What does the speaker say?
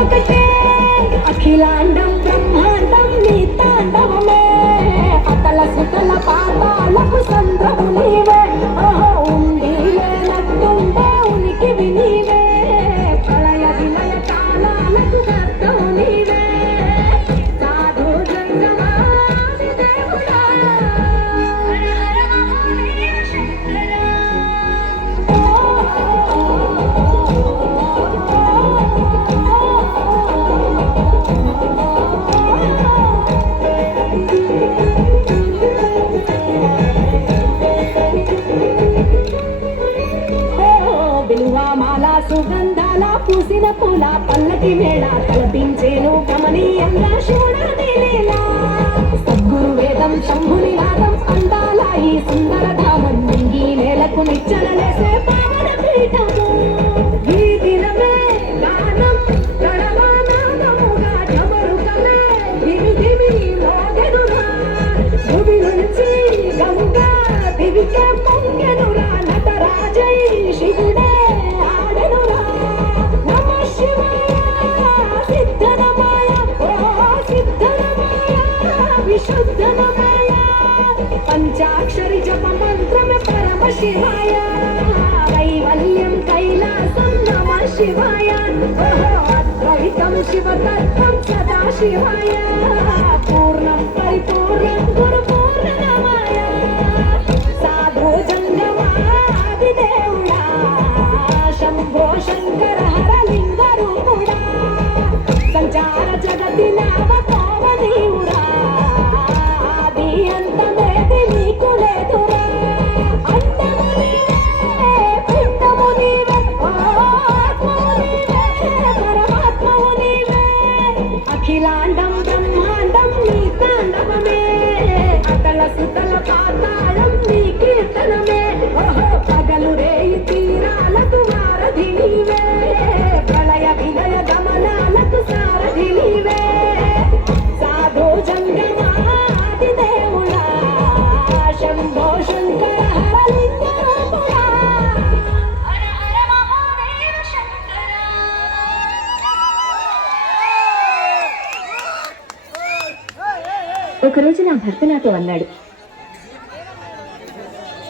ఒకటే అఖిలాండం బ్రహ్మాండం నీ తాండవమే అతల సుతల పాతాలకు సంద్రము నీవే ఉంది లేనట్టుండే ఉనికివి నీవే ప్రళయ విలయ కాలాలకు అర్థం నీవే సాధు జంగమాది దేవుడా హర హర మహాదేవ శంకర సుగంధాల పూసిన పూల పల్లకి మేళ కల్పించేను గమనీయంగా శివుడేలా సద్గురు వేదం శంభుని నాదం అందాల ఈ సుందర ధామం నింగి నేలకు నిచ్చనలేసే పావన పీఠము ఈ దినమే గానం గణవానాదముగా జమరుకమే దివి దివి మోగెనురా భువి నుంచి గంగా దివికే పొంగెనురా నటరాజై శివుడే పంచాక్షరి జప మంత్రమే పరమ శివాయ కైవల్యం కైలాసం నమ శివాయ అద్వైతం శివతత్వం సదా శివాయ పూర్ణం పరిపూర్ణం గురు పూర్ణమాయ సాధు జంగమాది దేవుడా శంభో శంకర హర లింగ రూపుడా సంచార జగతి నామ పావనీయుడా అఖిలాండం బ్రహ్మాండం నీ తాండవమే అతల సుతల పాతాళం నీ కీర్తనమే పగలు రేయి తీరాలకు వారధి నీవే ప్రళయ విలయ గమనాలకు సారథి నీవే సాధు జంగమాది దేవుడా శంభో శంకర హర లింగ రూపుడా హర హర మహాదేవ శంకర. ఒకరోజు నా భర్త నాతో అన్నాడు,